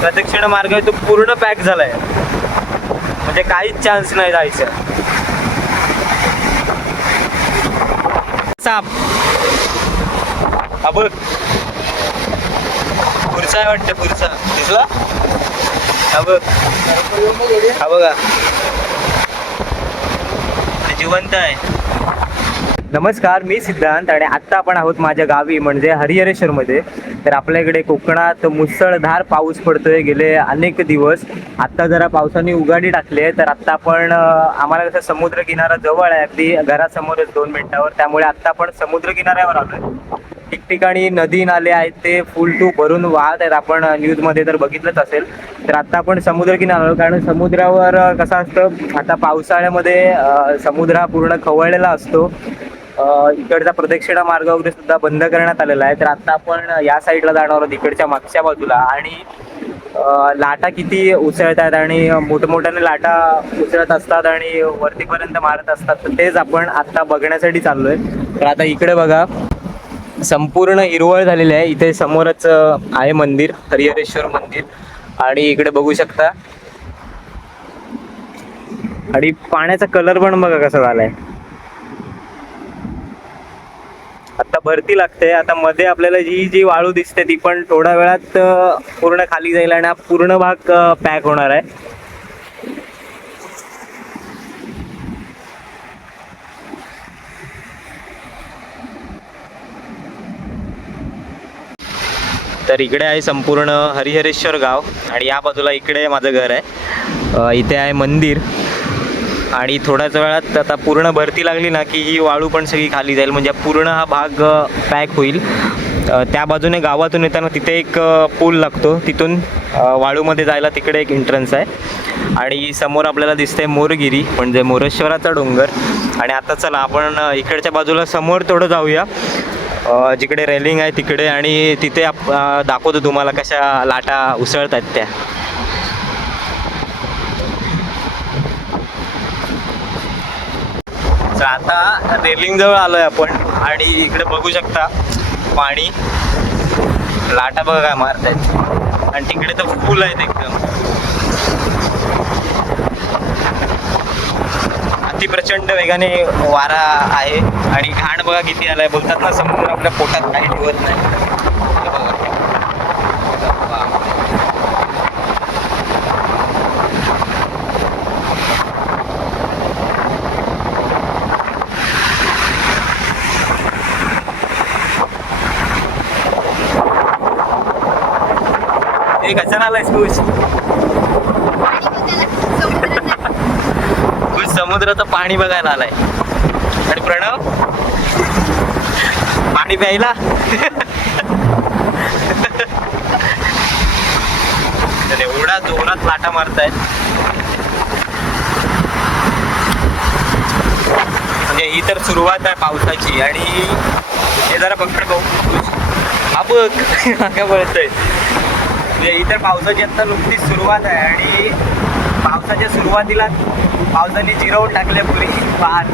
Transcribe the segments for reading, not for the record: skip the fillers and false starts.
प्रदक्षिणा मार्ग आहे तो पूर्ण पॅक झालाय, म्हणजे काहीच चान्स नाही जायचं. साप हा बघ, पुरसा आहे वाटतं, पुरसा दिसला हा बघ, हा बघा जिवंत आहे. नमस्कार, मी सिद्धांत आणि आत्ता आपण आहोत माझ्या गावी म्हणजे हरिहरेश्वरमध्ये. तर आपल्या इकडे कोकणात मुसळधार पाऊस पडतोय गेले अनेक दिवस. आत्ता जरा पावसाने उघाडी टाकली आहे. तर आत्ता आपण आम्हाला कसं समुद्र किनारा जवळ आहे, अगदी घरासमोरच 2 मिनिटावर, त्यामुळे आत्ता आपण समुद्र किनाऱ्यावर आलोय. ठिकठिकाणी नदी नाले आहेत ते फुल टू भरून वाहत आहेत. आपण न्यूजमध्ये तर बघितलंच असेल. तर आत्ता आपण समुद्र किनाऱ्यावर, कारण समुद्रावर कसं असतं आता पावसाळ्यामध्ये समुद्र हा पूर्ण खवळलेला असतो. इकडचा प्रदक्षिणा मार्ग वगैरे सुद्धा बंद करण्यात आलेला आहे. तर आता आपण या साईडला जाणार आहोत, इकडच्या मागच्या बाजूला. आणि लाटा किती उसळतात आणि मोठमोठ्याने लाटा उसळत असतात आणि वरतीपर्यंत मारत असतात. तर तेच आपण आता बघण्यासाठी चाललोय. तर आता इकडे बघा, संपूर्ण हिरवळ झालेली आहे. इथे समोरच आहे मंदिर, हरिहरेश्वर मंदिर. आणि इकडे बघू शकता, आणि पाण्याचा कलर पण बघा कसा झालाय. आता भरती लागते. आता मध्ये आपल्याला जी वाळू दिसते ती पण थोड्या वेळात पूर्ण खाली जाईल आणि हा पूर्ण भाग पॅक होणार आहे. तर इकडे आहे संपूर्ण हरिहरेश्वर गाव आणि या बाजूला इकडे माझं घर आहे. इथे आहे मंदिर आणि थोड्याच वेळात आता पूर्ण भरती लागली ना की ही वाळू पण सगळी खाली जाईल, म्हणजे पूर्ण हा भाग पॅक होईल. त्या बाजूने गावातून येताना तिथे एक पूल लागतो, तिथून वाळूमध्ये जायला तिकडे एक एंट्रन्स आहे. आणि समोर आपल्याला दिसतंय मोरगिरी म्हणजे मोरेश्वराचा डोंगर. आणि आता चला आपण इकडच्या बाजूला समोर थोडं जाऊया, जिकडे रेलिंग आहे तिकडे, आणि तिथे दाखवतो तुम्हाला कशा लाटा उसळतात त्या. आता रेलिंग जवळ आलोय आपण आणि इकडे बघू शकता पाणी, लाटा बघा काय मारतायत. आणि तिकडे तर फुल आहेत एकदम, अति प्रचंड वेगाने वारा आहे. आणि घाण बघा किती आलाय. बोलतात ना समुद्र आपल्या पोटात काही ठेवत नाही. कशाला आलायस खुश? खुश समुद्राचं पाणी बघायला आलाय. आणि प्रणव पाणी प्यायला. एवढा जोरात लाटा मारतायत, म्हणजे ही तर सुरुवात आहे पावसाची. आणि हे जरा पकड भाऊ, हा बघ काय बोलतोय. म्हणजे ही तर पावसाची आता नुकतीच सुरुवात आहे आणि पावसाच्या सुरुवातीला पावसाने जिरवून टाकले पुरी वाहन.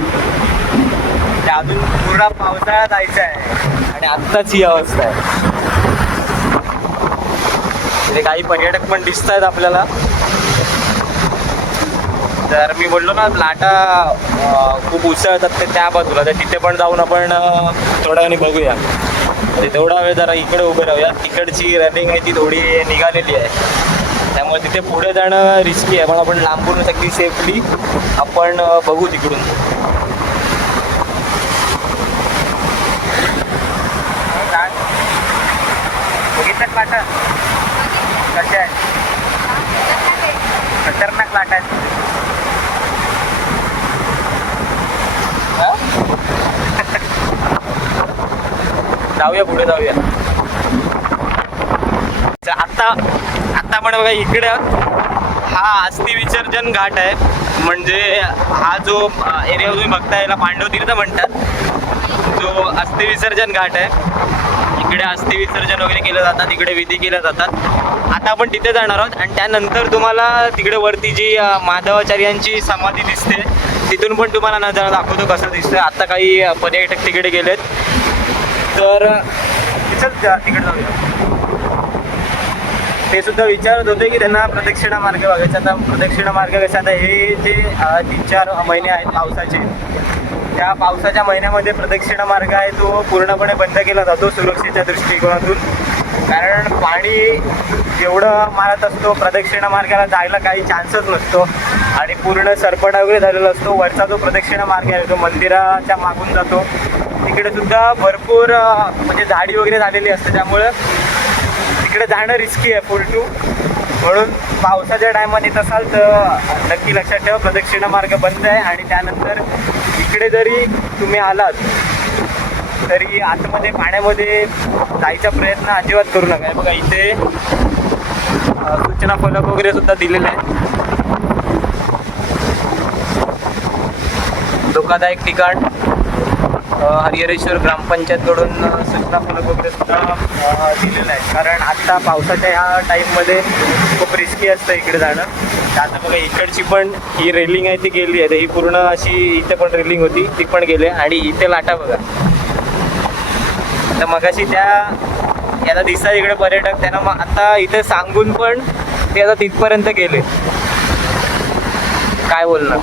अजून पूर्ण पावसाळा जायचा आहे आणि आत्ताच ही अवस्था आहे. म्हणजे काही पर्यटक पण दिसत आहेत आपल्याला. तर मी बोललो ना लाटा खूप उसळतात ते त्या बाजूला, तर तिथे पण जाऊन आपण थोड्या वेळाने बघूया. तेवढा वेळ जरा इकडे उभे राहूया. तिकडची रनिंग आहे ती थोडी निघालेली आहे, त्यामुळे तिथे पुढे जाणं रिस्की आहे. पण आपण लांबून अगदी सेफली आपण बघू तिकडून. बघितलं लाटा कशा आहे, खतरनाक लाटा आहेत. जाऊया पुढे जाऊया. आता आपण बघा इकडं हा अस्थि विसर्जन घाट आहे. म्हणजे हा जो एरिया तुम्ही बघताय याला पांडव तीर्थ म्हणतात. जो अस्थि विसर्जन घाट आहे, इकडे अस्थि विसर्जन वगैरे केलं जातात, इकडे विधी केल्या जातात. आता आपण तिथे जाणार आहोत आणि त्यानंतर तुम्हाला तिकडे वरती जी माधवाचार्यांची समाधी दिसते तिथून पण तुम्हाला नजारा दाखवतो कसं दिसतोय. आता काही पर्यटक तिकडे गेलेत तर तिकडे जाऊया. ते सुद्धा विचारत होते की त्यांना प्रदक्षिणा मार्ग बघायचा. आता प्रदक्षिणा मार्ग कसा, आता हे जे 3-4 महिने आहेत पावसाचे, त्या पावसाच्या महिन्यामध्ये प्रदक्षिणा मार्ग आहे तो पूर्णपणे बंद केला जातो सुरक्षेच्या दृष्टिकोनातून. कारण पाणी जेवढं मारत असतो प्रदक्षिणा मार्गाला जायला काही चान्सच नसतो आणि पूर्ण सरपटा वगैरे झालेला असतो. वरचा जो प्रदक्षिणा मार्ग आहे तो मंदिराच्या मागून जातो, तिकडे सुद्धा भरपूर म्हणजे झाडी वगैरे झालेली असते, त्यामुळं तिकडे जाणं रिस्की आहे फुल टू. म्हणून पावसाच्या टायमात येत असाल तर नक्की लक्षात ठेवा प्रदक्षिणा मार्ग बंद आहे. आणि त्यानंतर इकडे जरी तुम्ही आलात तरी आतमध्ये पाण्यामध्ये जायचा प्रयत्न अजिबात करू नका. बघा इथे सूचना फलक वगैरे सुद्धा दिलेले आहेत. धोकादायक ठिकाण हरिहरेश्वर ग्रामपंचायतकडून सूचना फलक वगैरे सुद्धा दिलेलं आहे. कारण आत्ता पावसाच्या ह्या टाईममध्ये खूप रिस्की असतं इकडे जाणं. आता बघा इकडची पण ही रेलिंग आहे ती गेली आहे, ही पूर्ण अशी इथे पण रेलिंग होती ती पण गेली आहे. आणि इथे लाटा बघा, तर मगाशी त्या याला दिसतात इकडे पर्यटक, त्यांना मग आता इथे सांगून पण ते आता तिथपर्यंत गेले. काय बोलणार.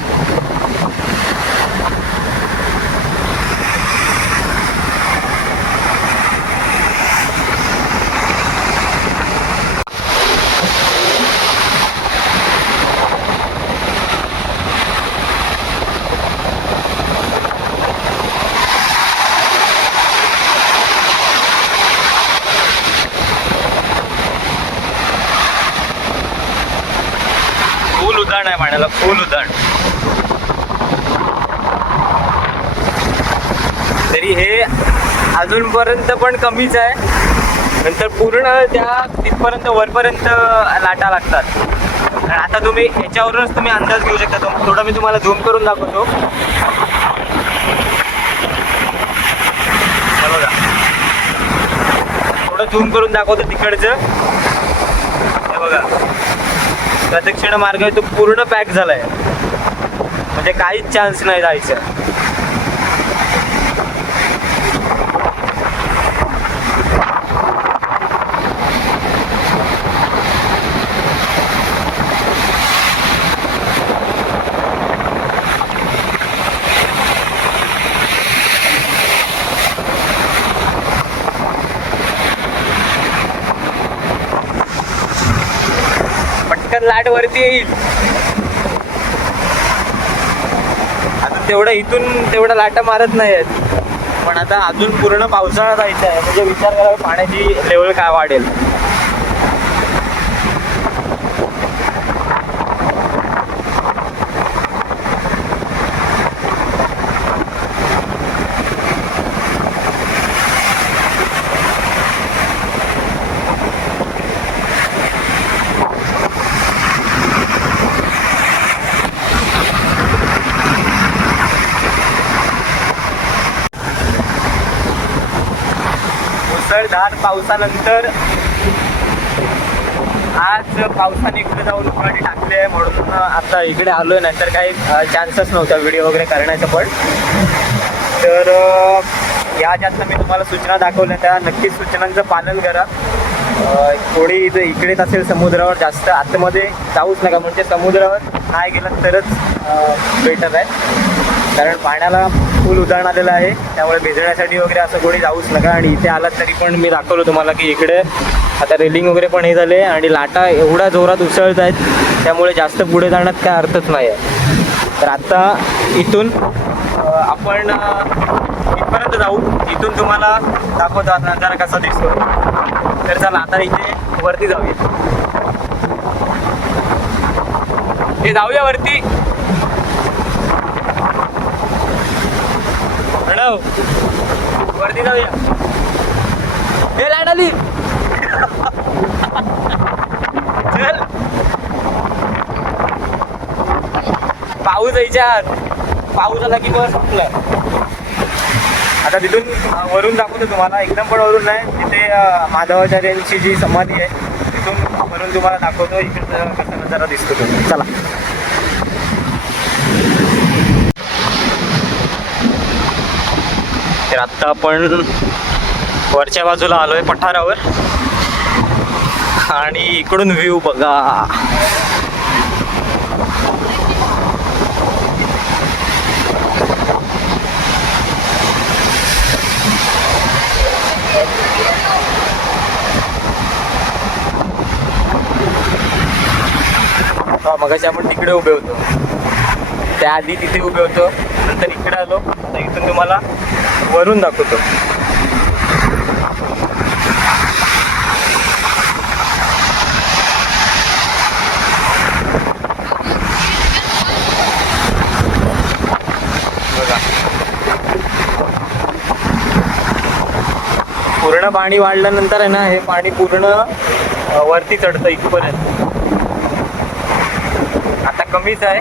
उदाहरण आहे पाण्याला, फुल उदाहरण. तरी हे अजूनपर्यंत पण कमीच आहे, नंतर पूर्ण त्या तिथपर्यंत वरपर्यंत लाटा लागतात. आणि आता तुम्ही याच्यावरूनच तुम्ही अंदाज घेऊ शकता. थोडं मी तुम्हाला झूम करून दाखवतो. बघा थोडं झूम करून दाखवतो तिकडचं. हे बघा प्रदक्षिणा मार्ग आहे तो पूर्ण पॅक झालाय, म्हणजे काहीच चान्स नाही जायचं. पटकन लाट वरती येईल. आता तेवढं इथून तेवढं लाटा मारत नाही आहेत, पण आता अजून पूर्ण पावसाळा जायचा आहे, म्हणजे विचार करा पाण्याची लेवल काय वाढेल. मुसळधार पावसानंतर आज पावसाने इकडे जाऊन उकाडी टाकली आहे, म्हणून आता इकडे आलोय. नंतर काही चान्सच नव्हता व्हिडिओ वगैरे करण्याचा. पण तर या ज्यात मी तुम्हाला सूचना दाखवल्या त्या नक्कीच सूचनांचं पालन करा. थोडी इकडेच असेल समुद्रावर, जास्त आतमध्ये जाऊच नका, म्हणजे समुद्रावर नाही गेलं तरच बेटर आहे. कारण पाण्याला फुल उधाण आलेलं आहे, त्यामुळे भिजण्यासाठी वगैरे असं कोणी जाऊच नका. आणि इथे आलात तरी पण मी दाखवलं तुम्हाला की इकडे आता रेलिंग वगैरे पण हे झाले आणि लाटा एवढ्या जोरात उसळत आहेत, त्यामुळे जास्त पुढे जाण्यात काय अर्थच नाही आहे. तर आता इथून आपण इथपर्यंत जाऊ, इथून तुम्हाला दाखवतो नजारा कसा दिसतो. तर चला आता इथे वरती जाऊया. ते जाऊया वरती. वरती जाऊया. हे लाईट आली. चल पाऊस यायच्या आत, पाऊस आला की बस संपलाय. आता तिथून वरून दाखवतो तुम्हाला, एकदम पण वरून नाही, तिथे माधवाचार्यांची जी समाधी आहे तिथून वरून तुम्हाला दाखवतो इकडचा कसा नजारा दिसतो तो. चला तर आत्ता आपण वरच्या बाजूला आलोय पठारावर आणि इकडून व्ह्यू बघा. मगाशी आपण तिकडे उभे होतो, त्याआधी तिथे उभे होतो, नंतर इकडे आलो. आता इथून तुम्हाला वरून दाखवतो. बघा पूर्ण पाणी वाढल्यानंतर आहे ना, हे पाणी पूर्ण वरती चढतं इथपर्यंत. आता कमीच आहे.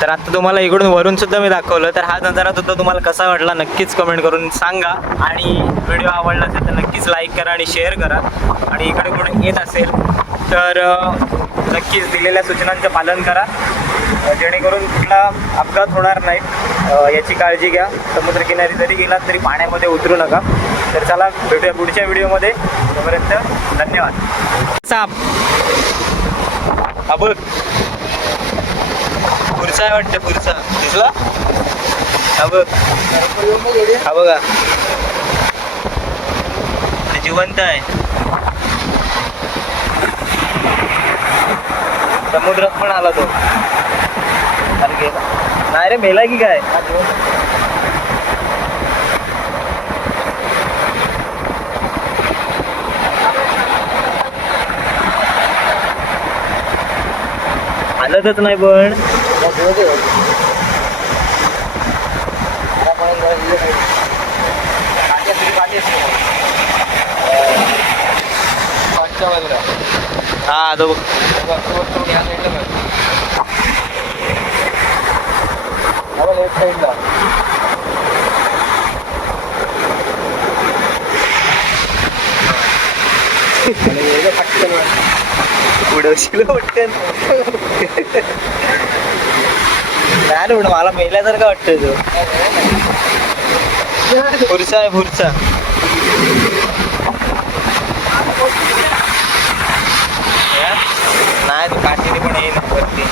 तर आता तुम्हाला इकडून वरून सुद्धा मी दाखवलं, तर हा नजारा सुद्धा तुम्हाला कसा वाटला नक्कीच कमेंट करून सांगा. आणि व्हिडिओ आवडला असेल तर नक्कीच लाईक करा आणि शेअर करा. आणि इकडे कोणी येत असेल तर नक्कीच दिलेल्या सूचनांचं पालन करा, जेणेकरून कुठला अपघात होणार नाही याची काळजी घ्या. समुद्रकिनारी जरी गेलात तरी पाण्यामध्ये उतरू नका. तर चला भेटूया पुढच्या व्हिडिओमध्ये. तोपर्यंत धन्यवाद. साप हा बघ, पुरसा आहे वाटतं, पुरसा दिसला. हा बघ, हा बघा जिवंत आहे. समुद्रात पण आला तो. अरे गेला नाही रे, मेला की काय. हालतच नाही पण. हा तो लेफ्ट साईडला. उडवशील पटकन. नाही उड, मला मेल्यासारखं वाटतंय तो. पुरसा आहे, पुरसा. नाही तो काठीने पण येईल वरती.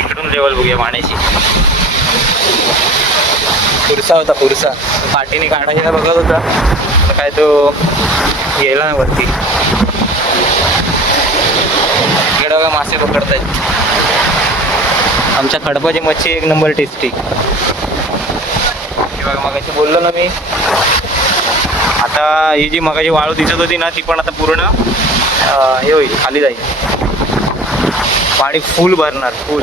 इकडून लेवल बघूया पाण्याची. पुरसा होता, पुरसा. पाठीने काढायला बघत होता तर काय तो गेला ना वरती. इकडे बघा मासे पकडतायत. आमच्या खडपाची मच्छी एक नंबर टेस्टी. बघा मगाशी बोललो ना मी, आता ही जी मगाची वाळू दिसत होती ना, ती पण आता पूर्ण हे होईल, खाली जाईल. पाणी फुल भरणार, फुल.